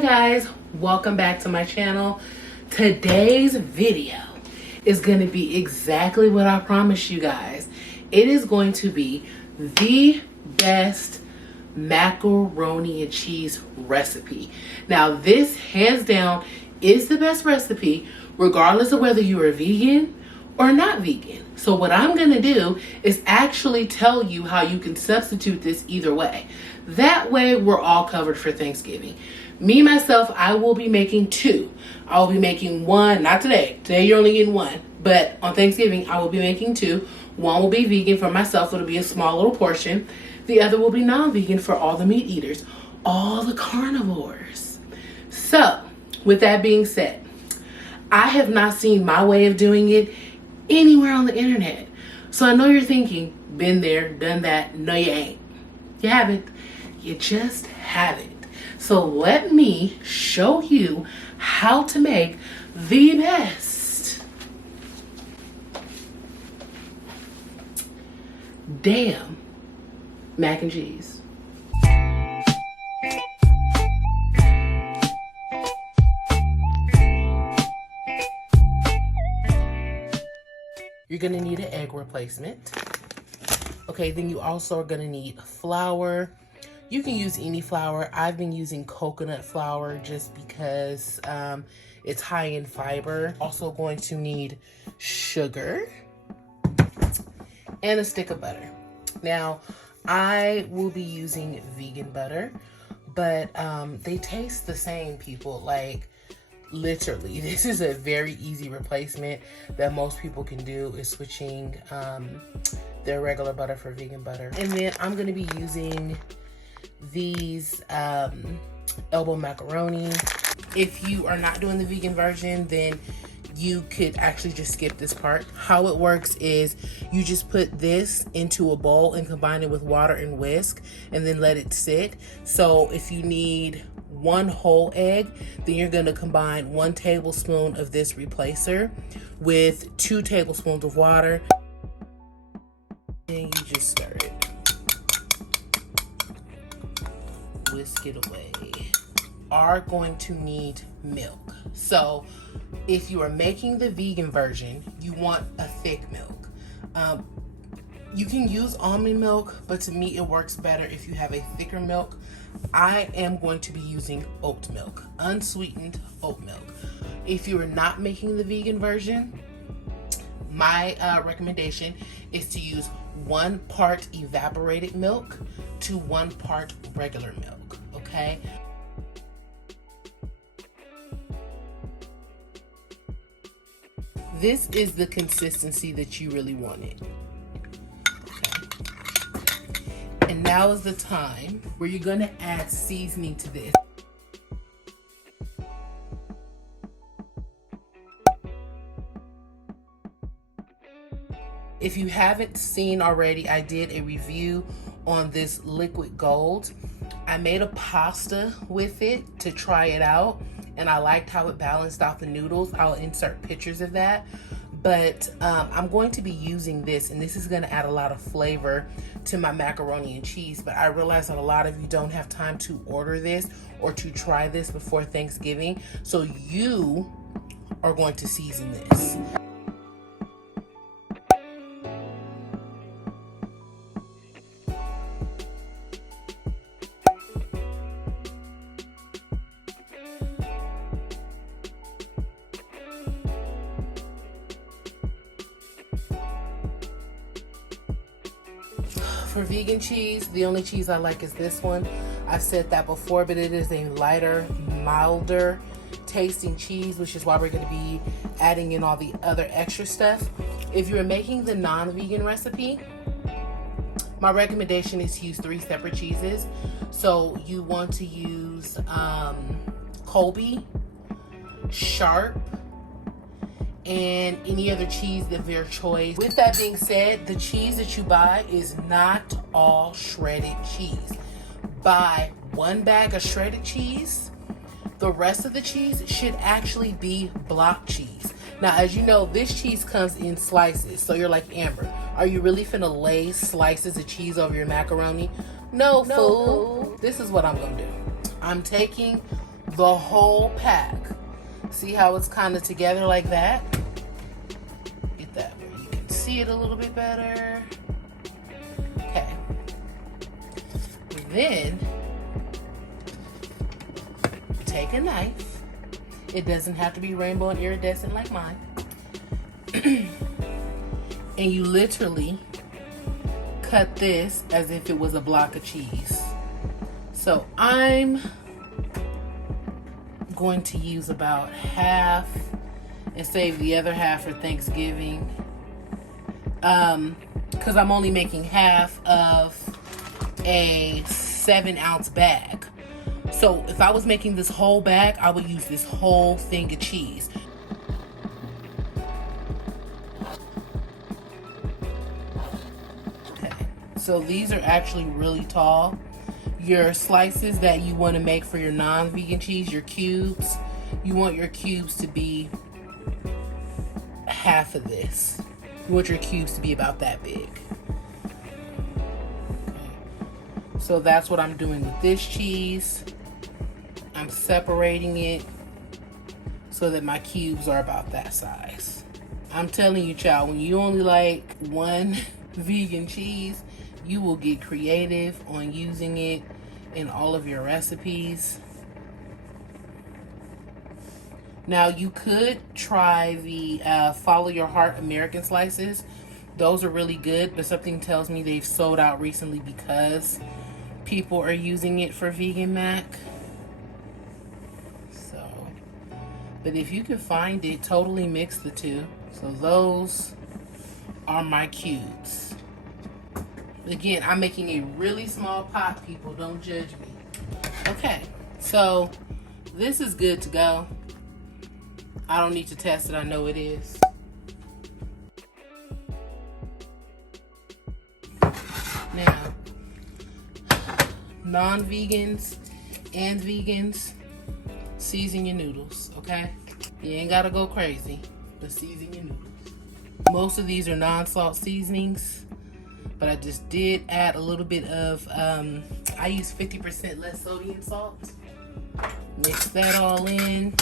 guys, welcome back to my channel. Today's video is going to be exactly what I promised you guys. It is going to be the best macaroni and cheese recipe. Now this hands down is the best recipe regardless of whether you're a vegan or not vegan. So what I'm going to do is actually tell you how you can substitute this either way. That way we're all covered for Thanksgiving. Me, myself, I will be making two. I will be making one, not today. Today you're only getting one. But on Thanksgiving, I will be making two. One will be vegan for myself. It'll be a small little portion. The other will be non-vegan for all the meat eaters. All the carnivores. So, with that being said, I have not seen my way of doing it anywhere on the internet. So I know you're thinking, been there, done that. No, you ain't. You haven't. You just haven't. So let me show you how to make the best damn mac and cheese. You're gonna need an egg replacement. Okay, then you also are gonna need flour. You can use any flour. I've been using coconut flour just because it's high in fiber. Also going to need sugar and a stick of butter. Now, I will be using vegan butter, but they taste the same, people. Like, literally, this is a very easy replacement that most people can do, is switching their regular butter for vegan butter. And then I'm gonna be using these elbow macaroni. If you are not doing the vegan version, then you could actually just skip this part. How it works is you just put this into a bowl and combine it with water and whisk and then let it sit. So if you need one whole egg, then you're going to combine 1 tablespoon of this replacer with 2 tablespoons of water, and you just stir it. Whisk it away. Are going to need milk. So if you are making the vegan version, you want a thick milk. You can use almond milk, but to me it works better if you have a thicker milk. I am going to be using oat milk, unsweetened oat milk. If you are not making the vegan version, my recommendation is to use 1 part evaporated milk to 1 part regular milk, okay? This is the consistency that you really wanted. And now is the time where you're gonna add seasoning to this. If you haven't seen already, I did a review on this liquid gold. I made a pasta with it to try it out, and I liked how it balanced out the noodles. I'll insert pictures of that. But I'm going to be using this, and this is going to add a lot of flavor to my macaroni and cheese. But I realize that a lot of you don't have time to order this or to try this before Thanksgiving, so you are going to season this. For vegan cheese, the only cheese I like is this one. I've said that before, but it is a lighter, milder tasting cheese, which is why we're going to be adding in all the other extra stuff. If you're making the non-vegan recipe, my recommendation is to use 3 separate cheeses. So you want to use Colby, Sharp, and any other cheese of your choice. With that being said, the cheese that you buy is not all shredded cheese. Buy 1 bag of shredded cheese. The rest of the cheese should actually be block cheese. Now, as you know, this cheese comes in slices. So you're like, Amber, are you really finna lay slices of cheese over your macaroni? No, fool. This is what I'm gonna do. I'm taking the whole pack. See how it's kind of together like that? Get that where you can see it a little bit better. Okay. Then take a knife. It doesn't have to be rainbow and iridescent like mine. And you literally cut this as if it was a block of cheese. So I'm going to use about half and save the other half for Thanksgiving. Because I'm only making half of a 7-ounce bag. So if I was making this whole bag, I would use this whole thing of cheese. Okay, so these are actually really tall. Your slices that you want to make for your non-vegan cheese, your cubes, you want your cubes to be half of this. You want your cubes to be about that big. Okay. So that's what I'm doing with this cheese. I'm separating it so that my cubes are about that size. I'm telling you, child, when you only like one vegan cheese, you will get creative on using it in all of your recipes. Now you could try the Follow Your Heart American slices. Those are really good, but something tells me they've sold out recently because people are using it for vegan mac. So, but if you can find it, totally mix the two. So those are my cubes. Again, I'm making a really small pot, people. Don't judge me. Okay, so this is good to go. I don't need to test it. I know it is. Now, non-vegans and vegans, season your noodles, okay? You ain't gotta go crazy, but season your noodles. Most of these are non-salt seasonings, but I just did add a little bit of, I use 50% less sodium salt. Mix that all in.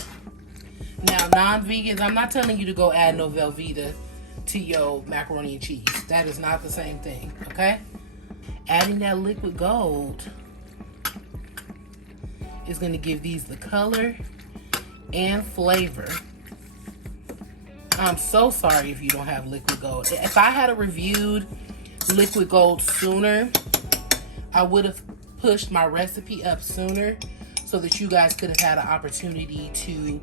Now, non-vegans, I'm not telling you to go add no Velveeta to your macaroni and cheese. That is not the same thing, okay? Adding that liquid gold is gonna give these the color and flavor. I'm so sorry if you don't have liquid gold. If I had reviewed liquid gold sooner, I would have pushed my recipe up sooner so that you guys could have had an opportunity to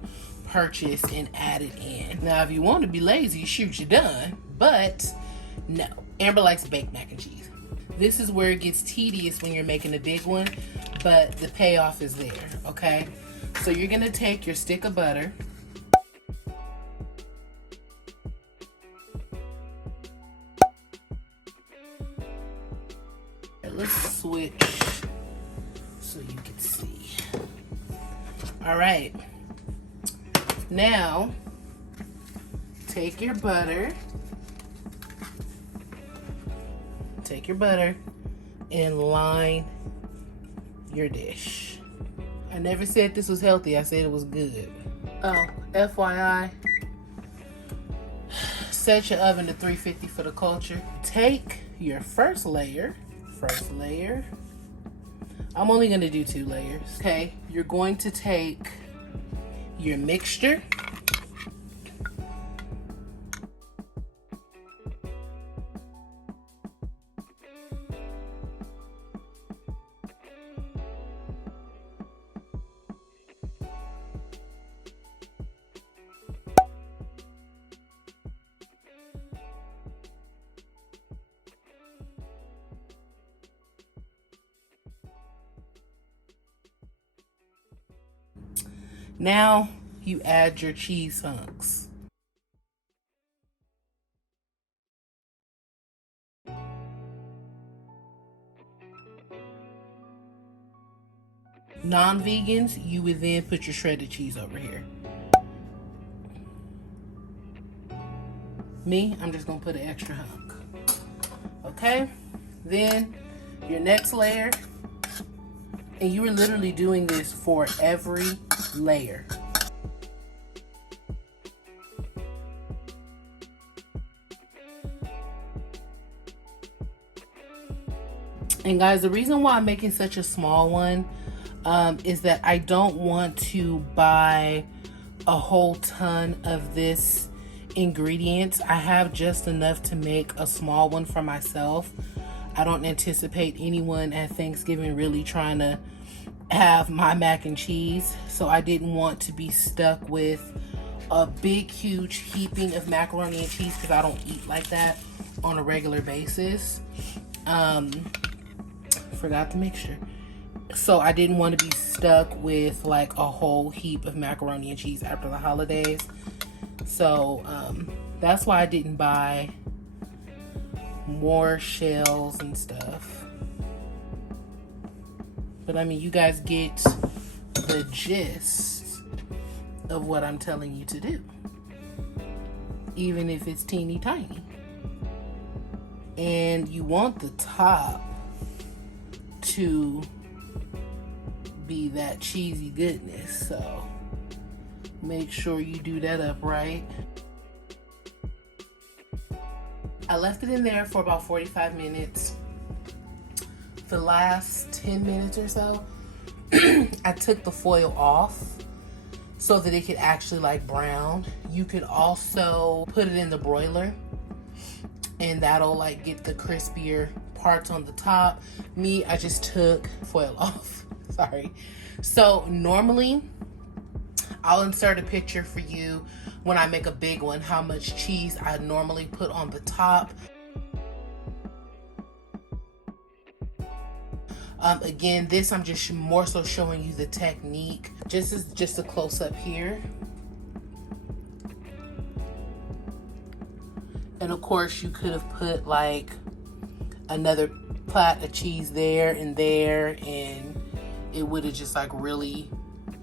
purchase and add it in. Now, if you want to be lazy, shoot, you're done. But no, Amber likes baked mac and cheese. This is where it gets tedious when you're making a big one, but the payoff is there, okay? So you're gonna take your stick of butter. Let's switch so you can see. All right. Now, take your butter. Take your butter and line your dish. I never said this was healthy. I said it was good. Oh, FYI, set your oven to 350 for the culture. Take your first layer. I'm only gonna do 2 layers. Okay, you're going to take your mixture. Now you add your cheese hunks. Non-vegans, you would then put your shredded cheese over here. Me, I'm just gonna put an extra hunk. Okay, then your next layer, And you are literally doing this for every layer. And guys, the reason why I'm making such a small one is that I don't want to buy a whole ton of this ingredients. I have just enough to make a small one for myself. I don't anticipate anyone at Thanksgiving really trying to have my mac and cheese, so I didn't want to be stuck with a big huge heaping of macaroni and cheese because I don't eat like that on a regular basis. Forgot the mixture. So I didn't want to be stuck with like a whole heap of macaroni and cheese after the holidays. So that's why I didn't buy more shells and stuff. But I mean, you guys get the gist of what I'm telling you to do, even if it's teeny tiny. And you want the top to be that cheesy goodness, so make sure you do that up right. I left it in there for about 45 minutes. The last 10 minutes or so, I took the foil off so that it could actually like brown. You could also put it in the broiler and that'll like get the crispier parts on the top. Me, I just took foil off. Sorry. So normally I'll insert a picture for you when I make a big one, how much cheese I normally put on the top. Again, this I'm just more so showing you the technique. Just a close up here. And of course you could have put like another plate of cheese there, and it would have just like really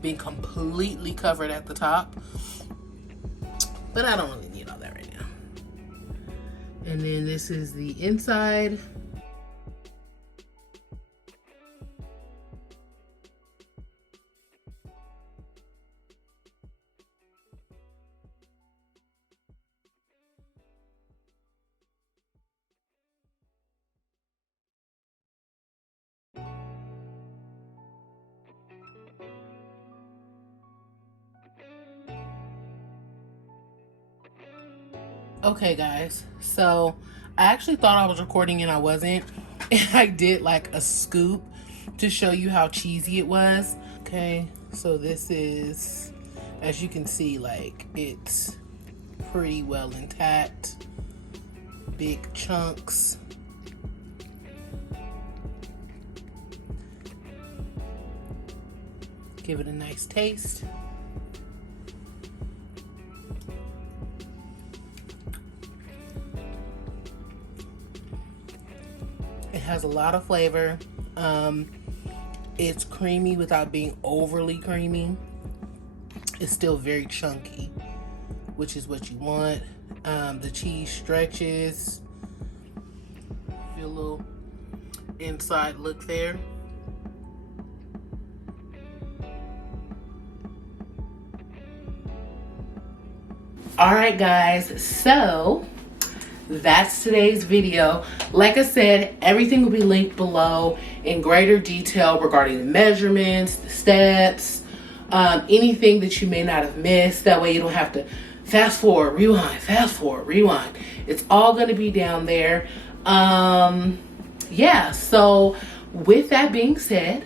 been completely covered at the top. But I don't really need all that right now. And then this is the inside. Okay guys, so I actually thought I was recording and I wasn't. And I did like a scoop to show you how cheesy it was. Okay, so this is, as you can see, like it's pretty well intact. Big chunks. Give it a nice taste. It has a lot of flavor. It's creamy without being overly creamy. It's still very chunky, which is what you want. The cheese stretches. Feel a little inside look there. All right, guys, so that's today's video. Like I said, everything will be linked below in greater detail regarding the measurements, the steps, anything that you may not have missed. That way you don't have to fast forward, rewind, fast forward, rewind. It's all going to be down there. Yeah, so with that being said,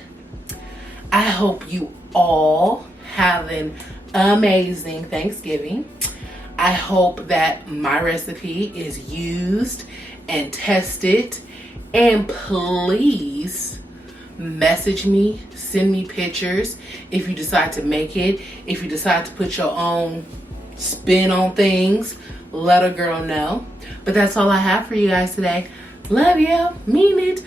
I hope you all have an amazing Thanksgiving. I hope that my recipe is used and tested, and please message me, send me pictures if you decide to make it. If you decide to put your own spin on things, let a girl know. But that's all I have for you guys today. Love you, mean it.